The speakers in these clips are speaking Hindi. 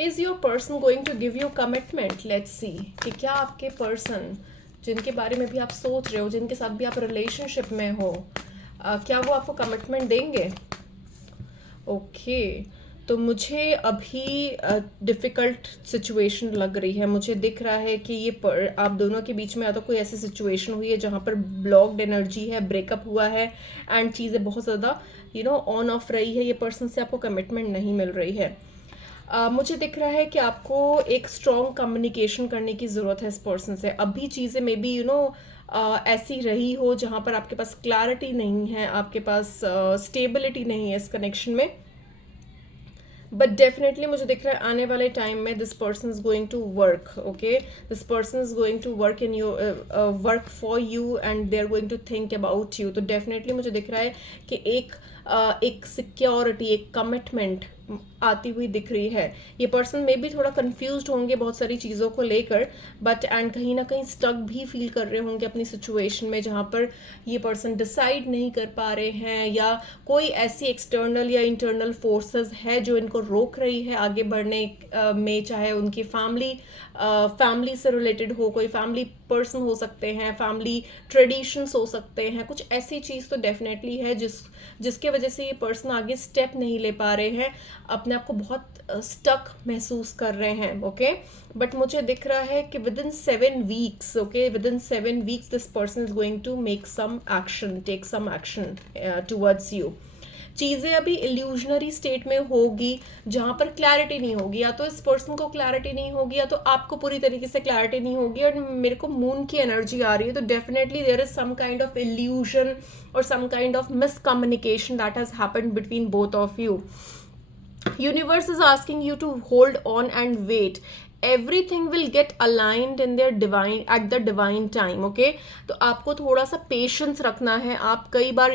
Is your person going to give you commitment? Let's see कि क्या आपके पर्सन जिनके बारे में भी आप सोच रहे हो, जिनके साथ भी आप रिलेशनशिप में हो, क्या वो आपको कमिटमेंट देंगे? ओके, तो मुझे अभी डिफ़िकल्ट सिचुएशन लग रही है। मुझे दिख रहा है कि आप दोनों के बीच में या तो कोई ऐसी सिचुएशन हुई है जहाँ पर ब्लॉक्ड एनर्जी है, ब्रेकअप हुआ है एंड चीज़ें बहुत ज़्यादा ऑन ऑफ रही है। ये पर्सन से आपको कमिटमेंट नहीं मिल रही है। मुझे दिख रहा है कि आपको एक स्ट्रॉन्ग कम्युनिकेशन करने की ज़रूरत है इस पर्सन से। अभी चीज़ें मे बी ऐसी रही हो जहाँ पर आपके पास क्लैरिटी नहीं है, आपके पास स्टेबिलिटी नहीं है इस कनेक्शन में। बट डेफिनेटली मुझे दिख रहा है आने वाले टाइम में this person is going to work, okay, this person is going to work in you, work for you and they are going to think about you. तो डेफिनेटली मुझे दिख रहा है कि एक सिक्योरिटी, एक कमिटमेंट आती हुई दिख रही है। ये पर्सन में भी थोड़ा कंफ्यूज्ड होंगे बहुत सारी चीज़ों को लेकर, बट एंड कहीं ना कहीं स्टक भी फील कर रहे होंगे अपनी सिचुएशन में जहाँ पर ये पर्सन डिसाइड नहीं कर पा रहे हैं, या कोई ऐसी एक्सटर्नल या इंटरनल फोर्सेस है जो इनको रोक रही है आगे बढ़ने में। चाहे उनकी फैमिली से रिलेटेड हो, कोई फैमिली पर्सन हो सकते हैं, फैमिली ट्रेडिशंस हो सकते हैं, कुछ ऐसी चीज़ तो डेफिनेटली है जिसके वजह से ये पर्सन आगे स्टेप नहीं ले पा रहे हैं, अपने आप को बहुत स्टक महसूस कर रहे हैं। ओके, बट मुझे दिख रहा है कि within 7 weeks, okay, within 7 weeks this person is going to make some action, take some action towards you. चीज़ें अभी इल्यूजनरी स्टेट में होगी जहाँ पर क्लैरिटी नहीं होगी, या तो इस पर्सन को क्लैरिटी नहीं होगी या तो आपको पूरी तरीके से क्लैरिटी नहीं होगी। और मेरे को मून की एनर्जी आ रही है, तो definitely there is some kind of illusion और some kind of miscommunication that has happened between both of you. Universe is asking you to hold on and wait. Everything will get aligned in their divine at the divine time. Okay, तो आपको थोड़ा सा पेशेंस रखना है. आप कई बार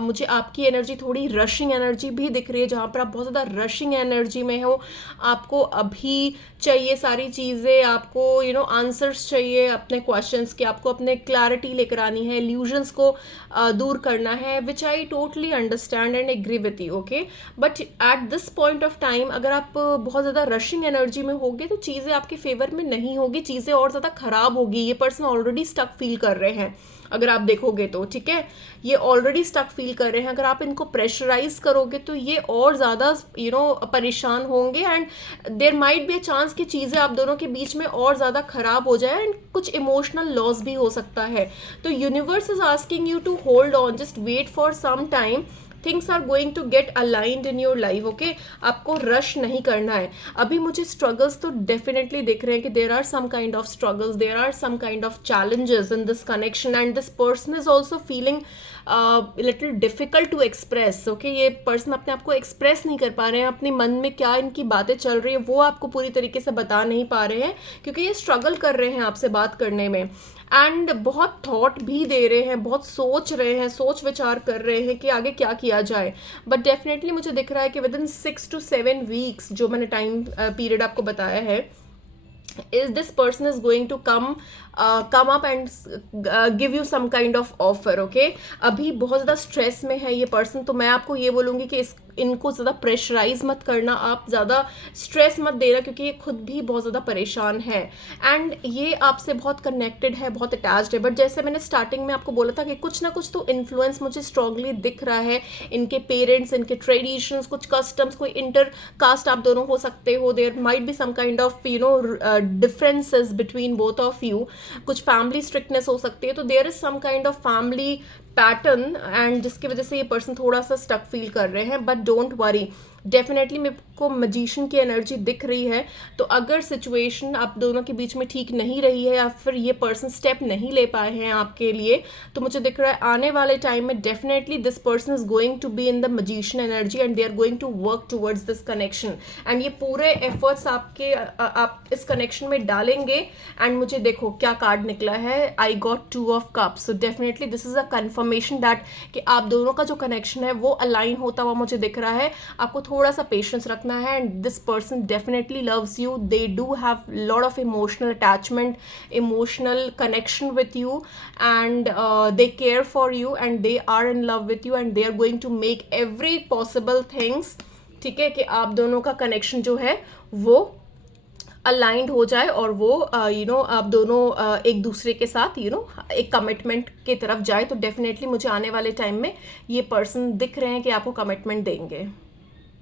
मुझे आपकी एनर्जी थोड़ी रशिंग एनर्जी भी दिख रही है, जहाँ पर आप बहुत ज़्यादा रशिंग एनर्जी में हो. आपको अभी चाहिए सारी चीज़ें, आपको आंसर्स चाहिए अपने क्वेश्चंस के, आपको अपने क्लैरिटी लेकर आनी है, इल्यूजन्स को दूर करना है, which I totally understand and agree with you. Okay, but at this point of time अगर आप बहुत ज़्यादा रशिंग एनर्जी में होगे तो चीज़ें आपके फेवर में नहीं होगी, चीज़ें और ज़्यादा खराब होगी. ये पर्सन ऑलरेडी स्टक फील कर रहे हैं अगर आप देखोगे तो, ठीक है, ये ऑलरेडी स्टक फील कर रहे हैं. अगर आप इनको प्रेशराइज करोगे तो ये और ज़्यादा परेशान होंगे and there might be a chance कि चीज़ें आप दोनों के बीच में और ज़्यादा खराब हो जाए एंड कुछ इमोशनल लॉस भी हो सकता है. तो universe is asking you to hold on, just wait for some time. Things are going to get aligned in your life. Okay, आपको रश नहीं करना है. अभी मुझे स्ट्रगल्स तो डेफिनेटली दिख रहे हैं कि there are some kind of struggles, there are some kind of challenges in this connection and this person is also feeling little difficult to express. Okay, ये पर्सन अपने आप को एक्सप्रेस नहीं कर पा रहे हैं, अपने मन में क्या इनकी बातें चल रही है वो आपको पूरी तरीके से बता नहीं पा रहे हैं, क्योंकि ये स्ट्रगल कर रहे हैं आपसे बात करने में एंड बहुत थॉट भी दे रहे हैं, बहुत सोच रहे हैं, सोच विचार कर रहे हैं कि आगे क्या किया जाए. बट डेफिनेटली मुझे दिख रहा है कि विद इन 6 to 7 वीक्स जो मैंने टाइम पीरियड आपको बताया है, is this person is going to come up and give you some kind of offer. Okay, अभी बहुत ज़्यादा स्ट्रेस में है ये पर्सन, तो मैं आपको ये बोलूँगी कि इनको ज़्यादा प्रेशराइज मत करना, आप ज़्यादा स्ट्रेस मत देना, क्योंकि ये खुद भी बहुत ज़्यादा परेशान है एंड ये आपसे बहुत कनेक्टेड है, बहुत अटैच्ड है. बट जैसे मैंने स्टार्टिंग में आपको बोला था कि कुछ ना कुछ तो इन्फ्लुएंस मुझे स्ट्रांगली दिख रहा है, इनके पेरेंट्स, इनके ट्रेडिशंस, कुछ कस्टम्स, कोई इंटर कास्ट आप दोनों हो सकते हो, there might be some kind of differences between both of you, कुछ फैमिली स्ट्रिक्टनेस हो सकती है. तो there is some kind of family pattern and जिसकी वजह से ये पर्सन थोड़ा सा स्टक फील कर रहे हैं. बट डोंट वरी, डेफिनेटली मेरे को मजीशियन की एनर्जी दिख रही है. तो अगर सिचुएशन आप दोनों के बीच में ठीक नहीं रही है या फिर ये पर्सन स्टेप नहीं ले पाए हैं आपके लिए, तो मुझे दिख रहा है आने वाले टाइम में definitely this person is going to be in the magician energy and they are going to work towards this connection and ये पूरे एफर्ट्स आप इस कनेक्शन में डालेंगे. एंड मुझे देखो क्या कार्ड निकला है, I got 2 of Cups. So definitely this is a conformation that कि आप दोनों का जो कनेक्शन है वो अलाइन होता हुआ मुझे दिख रहा है. आपको थोड़ा सा पेशेंस रखना है and this person definitely loves you. They do have lot of emotional attachment, emotional connection with you and they care for you and they are in love with you and they are going to make every possible things ठीक है, कि आप दोनों का कनेक्शन जो है वो अलाइंड हो जाए और वो आप दोनों एक दूसरे के साथ एक कमिटमेंट की तरफ जाए। तो डेफिनेटली मुझे आने वाले टाइम में ये पर्सन दिख रहे हैं कि आपको कमिटमेंट देंगे।